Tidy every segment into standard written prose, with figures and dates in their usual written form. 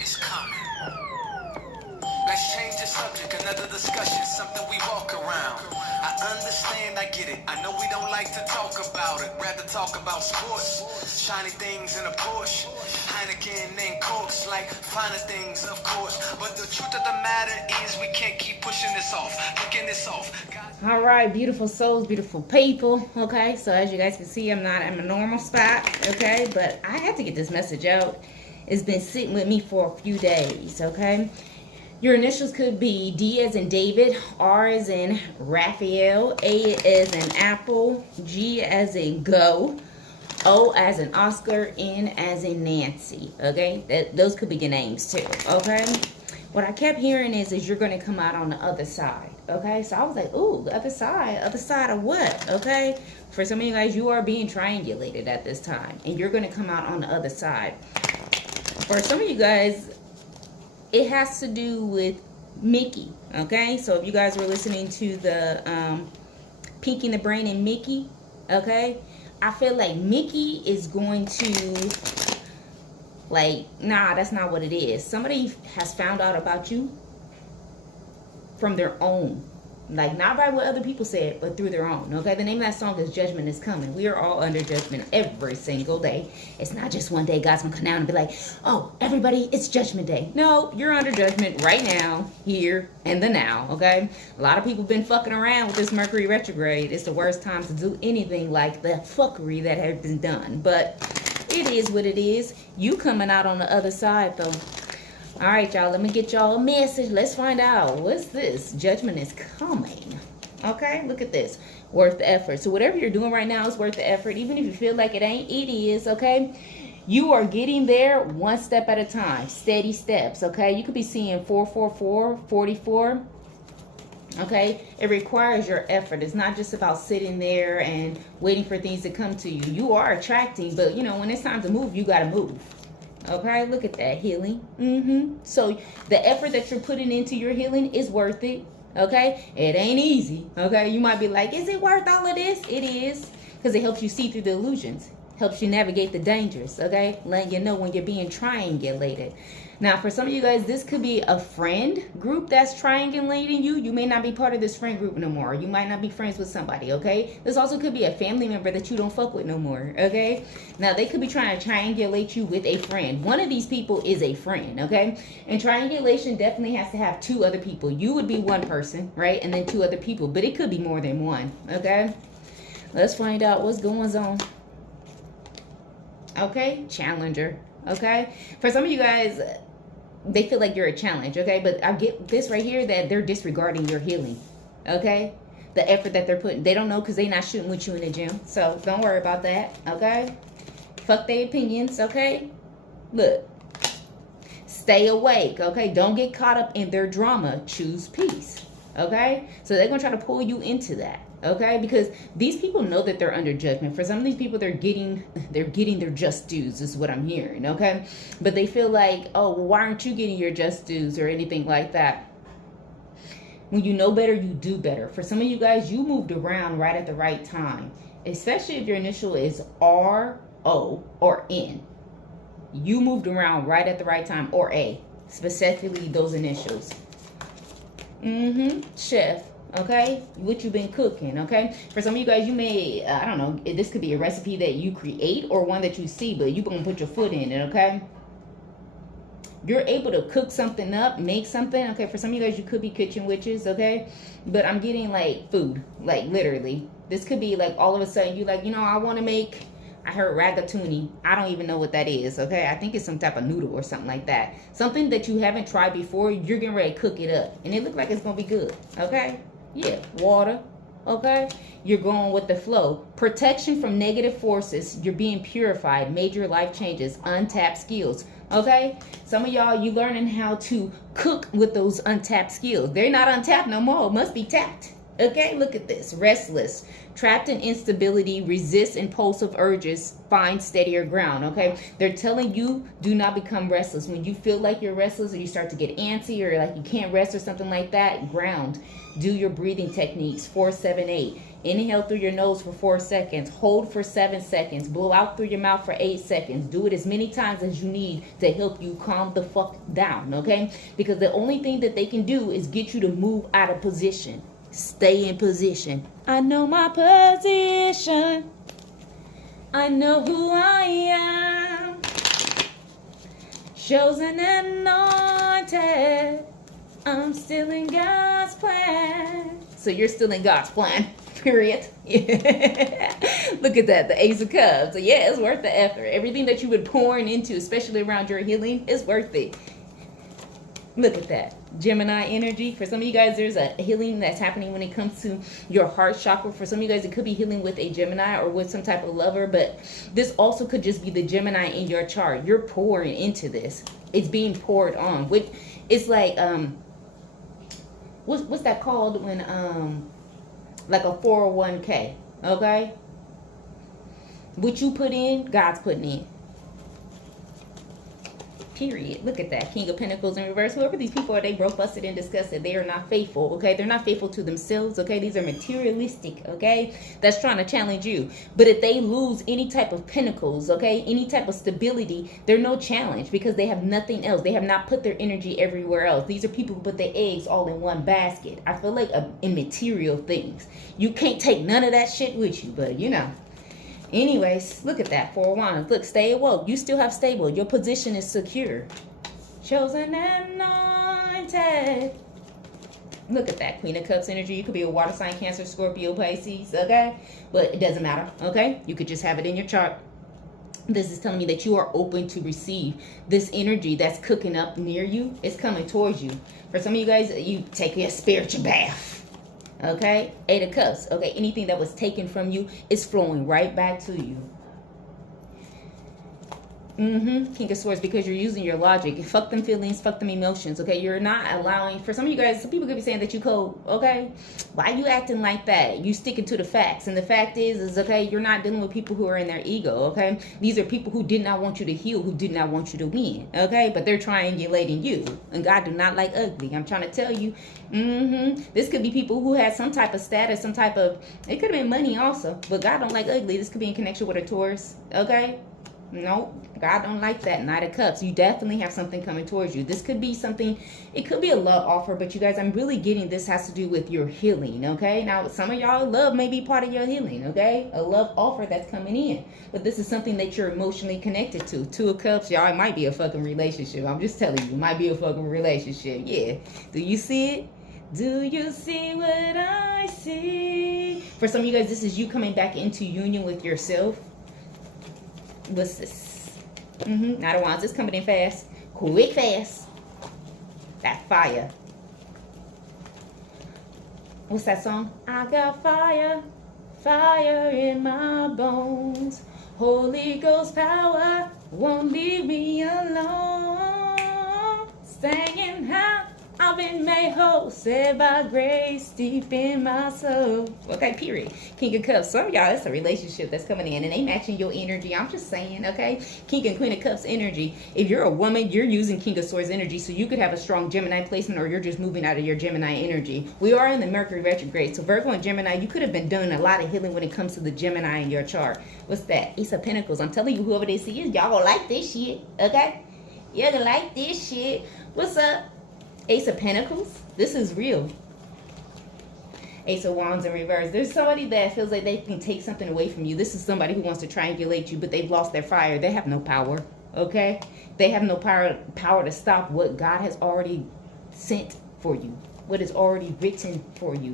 is coming. Let's change the subject, another discussion, something we walk around. I understand, I get it. I know we don't like to talk about it. Rather talk about sports, shiny things in a Porsche, Heineken and Cokes, like finer things, of course. But the truth of the matter is we can't keep pushing this off, picking this off. All right, beautiful souls, beautiful people. Okay, so as you guys can see, I'm not in a normal spot. Okay, but I had to get this message out. It's been sitting with me for a few days. Okay. Your initials could be D as in David, R as in Raphael, A as in Apple, G as in Go, O as in Oscar, N as in Nancy. Okay, those could be your names too. Okay, what I kept hearing is you're going to come out on the other side. Okay, so I was like, ooh, the other side of what? Okay, for some of you guys, you are being triangulated at this time, and you're going to come out on the other side. For some of you guys, it has to do with Mickey, okay? So if you guys were listening to the Pinky in the Brain and Mickey, okay? I feel like Mickey is going to, like, nah, that's not what it is. Somebody has found out about you from their own. Like, not by what other people said, but through their own, okay? The name of that song is Judgment is Coming. We are all under judgment every single day. It's not just one day God's going to come down and be like, oh, everybody, it's Judgment Day. No, you're under judgment right now, here, and the now, okay? A lot of people been fucking around with this Mercury retrograde. It's the worst time to do anything like the fuckery that has been done. But it is what it is. You coming out on the other side, though. All right, y'all, let me get y'all a message. Let's find out. What's this? Judgment is coming. Okay, look at this. Worth the effort. So whatever you're doing right now is worth the effort. Even if you feel like it ain't, it is, okay? You are getting there one step at a time. Steady steps, okay? You could be seeing 444, 44. Okay, it requires your effort. It's not just about sitting there and waiting for things to come to you. You are attracting, but, you know, when it's time to move, you got to move. Okay, look at that healing. So the effort that you're putting into your healing is worth it. Okay, it ain't easy. Okay, you might be like, is it worth all of this? It is, because it helps you see through the illusions, helps you navigate the dangers. Okay, letting you know when you're being triangulated. Now, for some of you guys, this could be a friend group that's triangulating you. You may not be part of this friend group no more. You might not be friends with somebody, okay? This also could be a family member that you don't fuck with no more, okay? Now, they could be trying to triangulate you with a friend. One of these people is a friend, okay? And triangulation definitely has to have two other people. You would be one person, right? And then two other people. But it could be more than one, okay? Let's find out what's going on. Okay? Challenger, okay? For some of you guys, they feel like you're a challenge, okay? But I get this right here, that they're disregarding your healing, okay? The effort that they're putting. They don't know because they're not shooting with you in the gym. So don't worry about that, okay? Fuck their opinions, okay? Look. Stay awake, okay? Don't get caught up in their drama. Choose peace, okay? So they're going to try to pull you into that, okay? Because these people know that they're under judgment. For some of these people, they're getting their just dues is what I'm hearing, okay? But they feel like, oh, well, why aren't you getting your just dues or anything like that? When you know better, you do better. For some of you guys, you moved around right at the right time, especially if your initial is R, O, or N. You moved around right at the right time, or A, specifically those initials. Chef. Okay, what you've been cooking, okay? For some of you guys, you may, I don't know, this could be a recipe that you create or one that you see, but you're going to put your foot in it, okay? You're able to cook something up, make something, okay? For some of you guys, you could be kitchen witches, okay? But I'm getting, like, food, like, literally. This could be, like, all of a sudden, you like, you know, I want to make, I heard ragatouille. I don't even know what that is, okay? I think it's some type of noodle or something like that. Something that you haven't tried before, you're getting ready to cook it up. And it looks like it's going to be good, okay? Yeah, water, okay? You're going with the flow. Protection from negative forces. You're being purified. Major life changes. Untapped skills, okay? Some of y'all, you learning how to cook with those untapped skills. They're not untapped no more. It must be tapped, okay? Look at this. Restless. Trapped in instability. Resist impulsive urges. Find steadier ground, okay? They're telling you, do not become restless. When you feel like you're restless or you start to get antsy or like you can't rest or something like that, ground. Do your breathing techniques, 4, 7, 8. Inhale through your nose for 4 seconds. Hold for 7 seconds. Blow out through your mouth for 8 seconds. Do it as many times as you need to help you calm the fuck down, okay? Because the only thing that they can do is get you to move out of position. Stay in position. I know my position. I know who I am. Chosen and anointed. I'm still in God's plan. So you're still in God's plan, period. Yeah. Look at that, the Ace of Cups. So yeah, it's worth the effort. Everything that you've been pouring into, especially around your healing, is worth it. Look at that. Gemini energy. For some of you guys, there's a healing that's happening when it comes to your heart chakra. For some of you guys, it could be healing with a Gemini or with some type of lover, but this also could just be the Gemini in your chart. You're pouring into this. It's being poured on. It's like, what's that called when, like a 401k, okay? What you put in, God's putting in. Period. Look at that. King of Pentacles in reverse. Whoever these people are, they broke, busted, and disgusted. They are not faithful, okay? They're not faithful to themselves, okay? These are materialistic, okay? That's trying to challenge you. But if they lose any type of pentacles, okay, any type of stability, they're no challenge because they have nothing else. They have not put their energy everywhere else. These are people who put their eggs all in one basket. I feel like in material things. You can't take none of that shit with you, but you know. Anyways, look at that. 4 of Wands. Look, stay awoke. You still have stable. Your position is secure. Chosen and anointed. Look at that. Queen of Cups energy. You could be a water sign, Cancer, Scorpio, Pisces, okay? But it doesn't matter, okay? You could just have it in your chart. This is telling me that you are open to receive this energy that's cooking up near you. It's coming towards you. For some of you guys, you take a spiritual bath. Okay, 8 of Cups. Okay, anything that was taken from you is flowing right back to you. King of Swords, because you're using your logic. Fuck them feelings, fuck them emotions, okay? You're not allowing, for some of you guys, some people could be saying that you cold, okay? Why you acting like that? You sticking to the facts. And the fact is, okay, you're not dealing with people who are in their ego, okay? These are people who did not want you to heal, who did not want you to win, okay? But they're triangulating you. And God do not like ugly. I'm trying to tell you. This could be people who had some type of status, some type of, it could have been money also. But God don't like ugly. This could be in connection with a Taurus, okay? No, God don't like that. Knight of Cups. You definitely have something coming towards you. This could be something, it could be a love offer, but you guys, I'm really getting this has to do with your healing, okay? Now, some of y'all, love may be part of your healing, okay? A love offer that's coming in. But this is something that you're emotionally connected to. 2 of Cups, y'all, it might be a fucking relationship. I'm just telling you, it might be a fucking relationship. Yeah. Do you see it? Do you see what I see? For some of you guys, this is you coming back into union with yourself. What's this? Knight of Wands. It's coming in fast. Quick, fast. That fire. What's that song? I got fire. Fire in my bones. Holy Ghost power won't leave me alone. Singing how I've been made whole, saved by grace deep in my soul. Okay, period. King of Cups. Some of y'all, it's a relationship that's coming in and they matching your energy. I'm just saying, okay? King and Queen of Cups energy. If you're a woman, you're using King of Swords energy, so you could have a strong Gemini placement or you're just moving out of your Gemini energy. We are in the Mercury retrograde, so Virgo and Gemini, you could have been doing a lot of healing when it comes to the Gemini in your chart. What's that? Ace of Pentacles. I'm telling you, whoever they see is, y'all gonna like this shit, okay? You're gonna like this shit. What's up? Ace of Pentacles. This is real. Ace of Wands in reverse. There's somebody that feels like they can take something away from you. This is somebody who wants to triangulate you, but they've lost their fire. They have no power, okay? They have no power to stop what God has already sent for you, what is already written for you.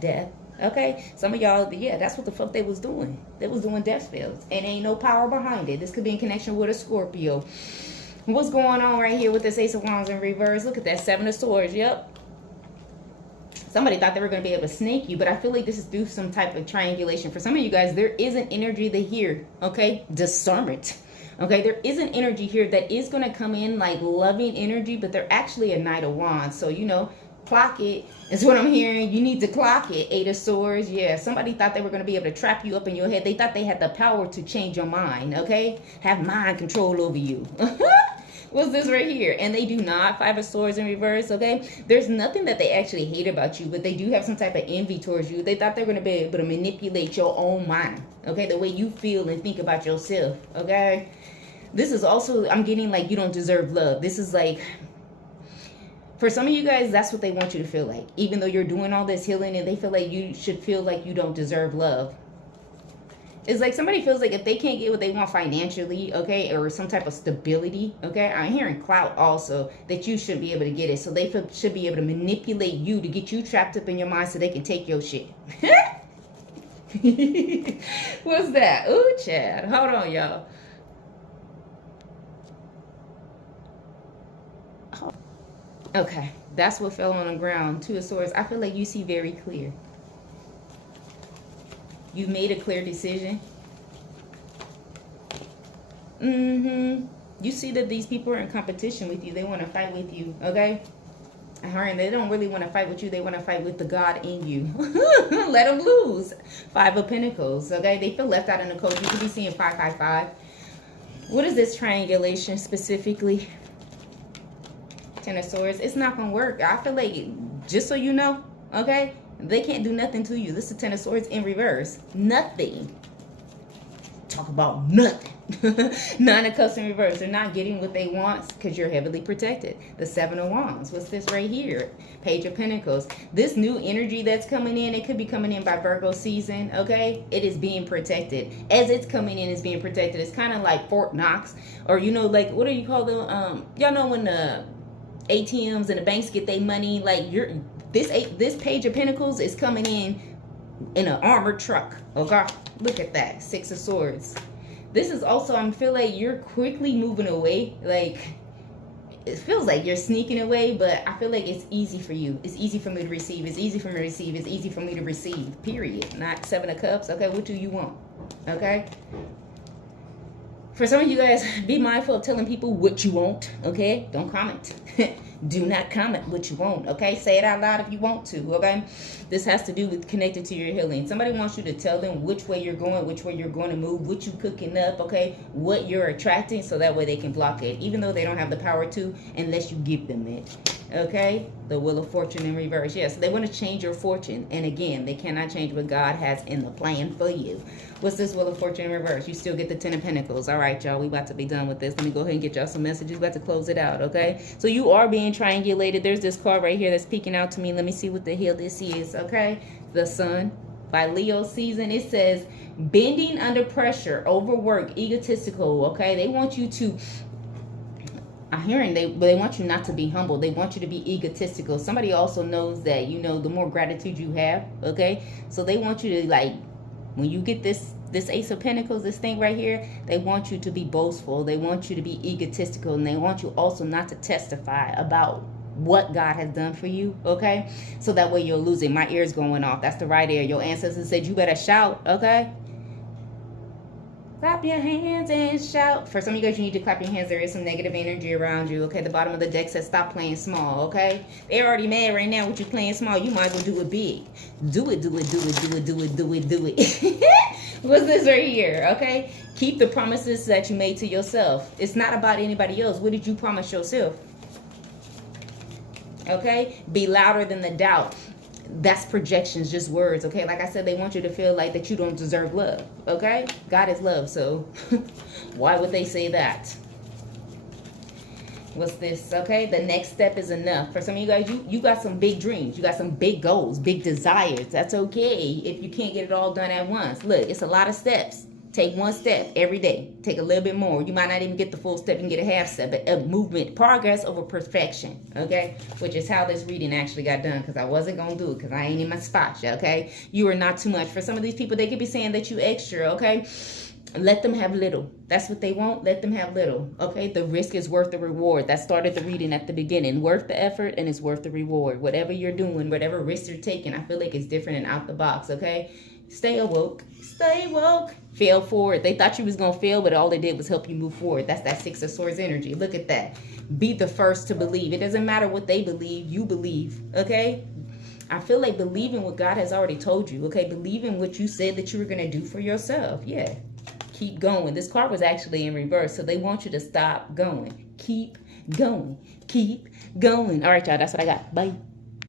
Death, okay? Some of y'all, yeah, that's what the fuck they was doing. They was doing death spells, and ain't no power behind it. This could be in connection with a Scorpio. What's going on right here with this Ace of Wands in reverse? Look at that. 7 of Swords. Yep. Somebody thought they were going to be able to snake you, but I feel like this is through some type of triangulation. For some of you guys, there is an energy that here, okay? Discernment. Okay, there is an energy here that is going to come in like loving energy, but they're actually a Knight of Wands. So, you know, clock it. Is what I'm hearing. You need to clock it. 8 of Swords. Yeah, somebody thought they were going to be able to trap you up in your head. They thought they had the power to change your mind, okay? Have mind control over you. What's this right here? And they do not. Five of Swords in reverse, okay? There's nothing that they actually hate about you, but they do have some type of envy towards you. They thought they're going to be able to manipulate your own mind, okay? The way you feel and think about yourself, okay? This is also, I'm getting like you don't deserve love. This is like, for some of you guys, that's what they want you to feel like. Even though you're doing all this healing and they feel like you should feel like you don't deserve love. It's like somebody feels like if they can't get what they want financially, okay, or some type of stability, okay, I'm hearing clout also, that you should be able to get it. So they should be able to manipulate you to get you trapped up in your mind so they can take your shit. What's that? Ooh, Chad. Hold on, y'all. Okay, that's what fell on the ground. Two of Swords. I feel like you see very clear. You made a clear decision. You see that these people are in competition with you. They want to fight with you, okay? And they don't really want to fight with you. They want to fight with the God in you. Let them lose. Five of Pentacles, okay? They feel left out in the cold. You could be seeing 555. What is this triangulation specifically? Ten of Swords. It's not going to work. I feel like, just so you know, okay? They can't do nothing to you. This is Ten of Swords in reverse. Nothing. Talk about nothing. Nine of Cups in reverse. They're not getting what they want because you're heavily protected. The Seven of Wands. What's this right here? Page of Pentacles. This new energy that's coming in, it could be coming in by Virgo season, okay? It is being protected. As it's coming in, it's being protected. It's kind of like Fort Knox. Or, you know, like, what do you call them? Y'all know when the ATMs and the banks get their money, like this Page of Pentacles is coming in an armored truck, okay? Look at that. Six of Swords. This is also, I feel like you're quickly moving away. Like, it feels like you're sneaking away, but I feel like it's easy for you. It's easy for me to receive. It's easy for me to receive. It's easy for me to receive, period. Not Seven of Cups, okay? What do you want, okay? For some of you guys, be mindful of telling people what you want, okay? Don't comment. Do not comment what you want, okay? Say it out loud if you want to, okay? This has to do with connected to your healing. Somebody wants you to tell them which way you're going to move, what you cooking up, okay? What you're attracting, so that way they can block it, even though they don't have the power to, unless you give them it, okay? The Wheel of Fortune in reverse. Yes, they want to change your fortune, and again, they cannot change what God has in the plan for you. What's this Wheel of Fortune in reverse? You still get the Ten of Pentacles. All right, y'all, we about to be done with this. Let me go ahead and get y'all some messages. About to close it out, okay? So you are being triangulated. There's this card right here that's peeking out to me. Let me see what the hell this is, okay? The Sun by Leo season. It says, bending under pressure, overwork, egotistical, okay? They want you to, I'm hearing they want you not to be humble. They want you to be egotistical. Somebody also knows that, you know, the more gratitude you have, okay? So they want you to, like, when you get this Ace of Pentacles, this thing right here, they want you to be boastful. They want you to be egotistical. And they want you also not to testify about what God has done for you, okay? So that way you're losing. My ear's going off. That's the right ear. Your ancestors said you better shout, okay? Clap your hands and shout. For some of you guys, you need to clap your hands. There is some negative energy around you, okay? The bottom of the deck says stop playing small, okay? They're already mad right now with you playing small. You might as well do it big. Do it, do it, do it, do it, do it, do it, do it. What's this right here, okay? Keep the promises that you made to yourself. It's not about anybody else. What did you promise yourself? Okay? Be louder than the doubt. That's projections, just words, okay? Like I said, they want you to feel like that you don't deserve love, okay? God is love, so why would they say that? What's this, okay? The next step is enough. For some of you guys, you got some big dreams. You got some big goals, big desires. That's okay if you can't get it all done at once. Look, it's a lot of steps. Take one step every day. Take a little bit more. You might not even get the full step. You can get a half step. But a movement, progress over perfection, okay? Which is how this reading actually got done, because I wasn't going to do it because I ain't in my spot, okay? You are not too much. For some of these people, they could be saying that you extra, okay? Let them have little. That's what they want. Let them have little, okay? The risk is worth the reward. That started the reading at the beginning. Worth the effort and it's worth the reward. Whatever you're doing, whatever risk you're taking, I feel like it's different and out the box, okay? Stay awoke. Stay woke. Fail forward. They thought you was going to fail, but all they did was help you move forward. That's that Six of Swords energy. Look at that. Be the first to believe. It doesn't matter what they believe. You believe, okay? I feel like believe in what God has already told you, okay? Believe in what you said that you were going to do for yourself. Yeah. Keep going. This card was actually in reverse, so they want you to stop going. Keep going. Keep going. All right, y'all, that's what I got. Bye.